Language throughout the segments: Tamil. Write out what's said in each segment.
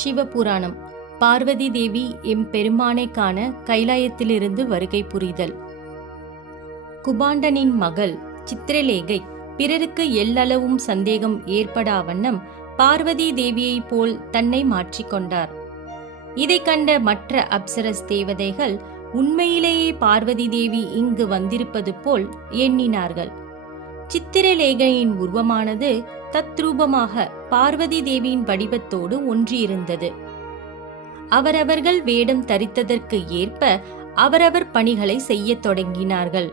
சிவபுராணம். பார்வதி தேவி எம்பெருமானை காண கைலாயத்திலிருந்து வருகை புரிதல். குபாண்டனின் மகள் சித்திரலேகை பிறருக்கு எல்லளவும் சந்தேகம் ஏற்படா வண்ணம் பார்வதி தேவியைப் போல் தன்னை மாற்றிக்கொண்டார். இதை கண்ட மற்ற அப்சரஸ் தேவதைகள் உண்மையிலேயே பார்வதி தேவி இங்கு வந்திருப்பது போல் எண்ணினார்கள். சித்திரலேகையின் உருவமானது தத்ரூபமாக பார்வதி தேவியின் வடிவத்தோடு ஒன்றியிருந்தது. அவரவர்கள் வேடம் தரித்ததற்கு ஏற்ப அவரவர் பணிகளை செய்யத் தொடங்கினார்கள்.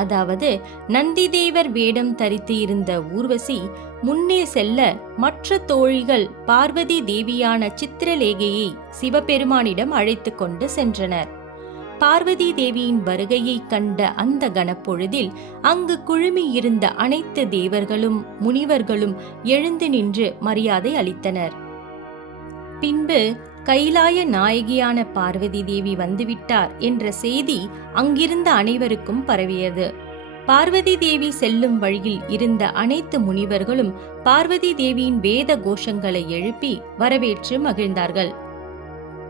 அதாவது நந்திதேவர் வேடம் தரித்து இருந்த ஊர்வசி முன்னே செல்ல, மற்ற தோழிகள் பார்வதி தேவியான சித்திரலேகையை சிவபெருமானிடம் அழைத்து கொண்டு சென்றனர். பார்வதி தேவியின் வருகையை கண்ட அந்த கணப்பொழுதில் அங்கு குழுமியிருந்த அனைத்து தேவர்களும் முனிவர்களும் எழுந்து நின்று மரியாதை அளித்தனர். பின்பு கைலாய நாயகியான பார்வதி தேவி வந்துவிட்டார் என்ற செய்தி அங்கிருந்த அனைவருக்கும் பரவியது. பார்வதி தேவி செல்லும் வழியில் இருந்த அனைத்து முனிவர்களும் பார்வதி தேவியின் வேத கோஷங்களை எழுப்பி வரவேற்று மகிழ்ந்தார்கள்.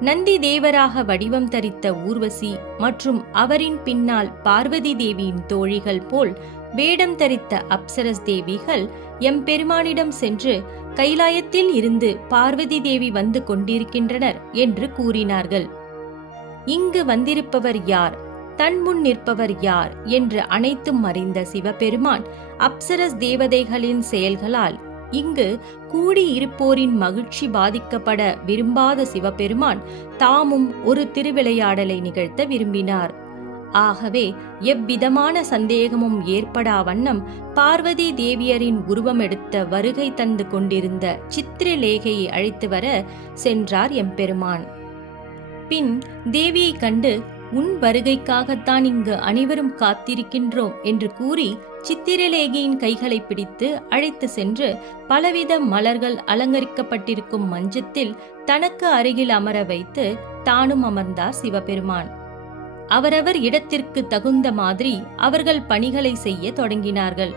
நந்தி தேவராக வடிவம் தரித்த ஊர்வசி மற்றும் அவரின் பின்னால் பார்வதி தேவியின் தோழிகள் போல் வேடம் தரித்த அப்சரஸ் தேவிகள் எம்பெருமானிடம் சென்று கைலாயத்தில் இருந்து பார்வதி தேவி வந்து கொண்டிருக்கின்றனர் என்று கூறினார்கள். இங்கு வந்திருப்பவர் யார், தன் முன் நிற்பவர் யார் என்று அனைத்தும் அறிந்த சிவபெருமான் அப்சரஸ் தேவதைகளின் செயல்களால் இங்கு கூடியிருப்போரின் மகிழ்ச்சி பாதிக்கப்பட விரும்பாத சிவபெருமான் தாமும் ஒரு திருவிளையாடலை நிகழ்த்த விரும்பினார். ஆகவே எவ்விதமான சந்தேகமும் ஏற்படா வண்ணம் பார்வதி தேவியரின் உருவமெடுத்த வருகை தந்து கொண்டிருந்த சித்திரலேகையை அழைத்து வர சென்றார் எம்பெருமான். பின் தேவியை கண்டு, உன் வருகைக்காகத்தான் இங்கு அனைவரும் காத்திருக்கின்றோம் என்று கூறி சித்திரலேகையின் கைகளை பிடித்து அழைத்து சென்று பலவித மலர்கள் அலங்கரிக்கப்பட்டிருக்கும் மஞ்சத்தில் தனக்கு அருகில் அமர வைத்து தானும் அமர்ந்தார் சிவபெருமான். அவரவர் இடத்திற்கு தகுந்த மாதிரி அவர்கள் பணிகளை செய்ய தொடங்கினார்கள்.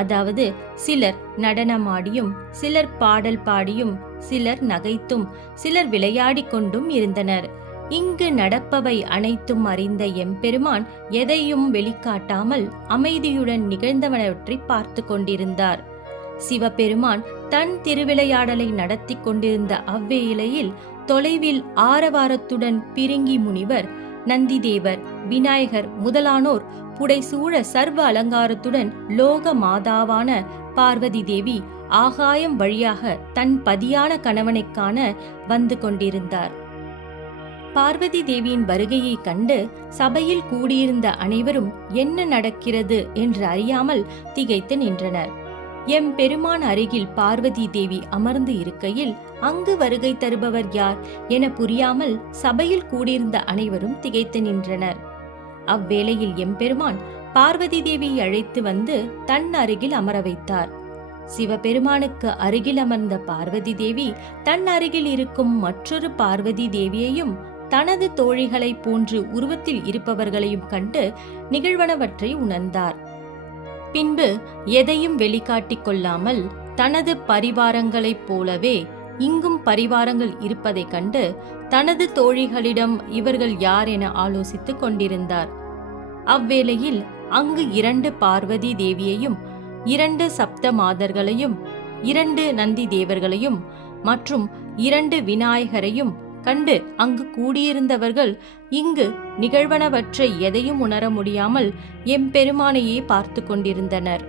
அதாவது சிலர் நடனமாடியும், சிலர் பாடல் பாடியும், சிலர் நகைத்தும், சிலர் விளையாடிக் கொண்டும் இருந்தனர். இங்கு நடப்பவை அனைத்தும் அறிந்த எம்பெருமான் எதையும் வெளிக்காட்டாமல் அமைதியுடன் நிகழ்ந்தவனவற்றை பார்த்து கொண்டிருந்தார். சிவபெருமான் தன் திருவிளையாடலை நடத்தி கொண்டிருந்த அவ்வேளையில் தொலைவில் ஆரவாரத்துடன் பிரிங்கி முனிவர், நந்திதேவர், விநாயகர் முதலானோர் புடைசூழ சர்வ அலங்காரத்துடன் லோக மாதாவான பார்வதி தேவி ஆகாயம் வழியாக தன் பதியான கணவனைக் காண வந்து கொண்டிருந்தார். பார்வதி தேவியின் வருகையை கண்டு சபையில் கூடியிருந்த அனைவரும் என்ன நடக்கிறது என்று அறியாமல் திகைத்து நின்றனர். எம்பெருமான் அருகில் பார்வதி தேவி அமர்ந்து இருக்கையில் அங்கு வருகை தருபவர் யார் என புரியாமல் சபையில் கூடியிருந்த அனைவரும் திகைத்து நின்றனர். அவ்வேளையில் எம்பெருமான் பார்வதி தேவியை அழைத்து வந்து தன் அருகில் அமர வைத்தார். சிவபெருமானுக்கு அருகில் அமர்ந்த பார்வதி தேவி தன் அருகில் இருக்கும் மற்றொரு பார்வதி தேவியையும் தனது தோழிகளை போன்று உருவத்தில் இருப்பவர்களையும் கண்டு நிகழ்வனவற்றை உணர்ந்தார். பின்பு எதையும் வெளிக்காட்டிக் கொள்ளாமல் தனது பரிவாரங்களைப் போலவே இங்கும் பரிவாரங்கள் இருப்பதைக் கண்டு தனது தோழிகளிடம் இவர்கள் யார் என ஆலோசித்துக் கொண்டிருந்தார். அவ்வேளையில் அங்கு 2 பார்வதி தேவியையும், 2 சப்த மாதர்களையும், 2 நந்தி தேவர்களையும் மற்றும் 2 விநாயகரையும் கண்டு அங்கு கூடியிருந்தவர்கள் இங்கு நிகழ்வனவற்றை எதையும் உணர முடியாமல் எம்பெருமானையே பார்த்து கொண்டிருந்தனர்.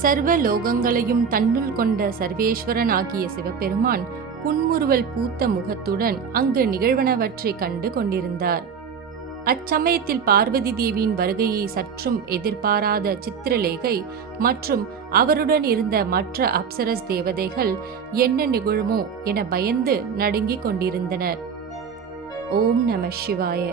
சர்வ லோகங்களையும் தன்னுள் கொண்ட சர்வேஸ்வரன் ஆகிய சிவபெருமான் புன்முறுவல் பூத்த முகத்துடன் அங்கு நிகழ்வனவற்றை கண்டு கொண்டிருந்தார். அச்சமயத்தில் பார்வதி தேவியின் வருகையை சற்றும் எதிர்பாராத சித்திரலேகை மற்றும் அவருடன் இருந்த மற்ற அப்சரஸ் தேவதைகள் என்ன நிகழுமோ என பயந்து நடுங்கிக் கொண்டிருந்தனர். ஓம் நம சிவாய.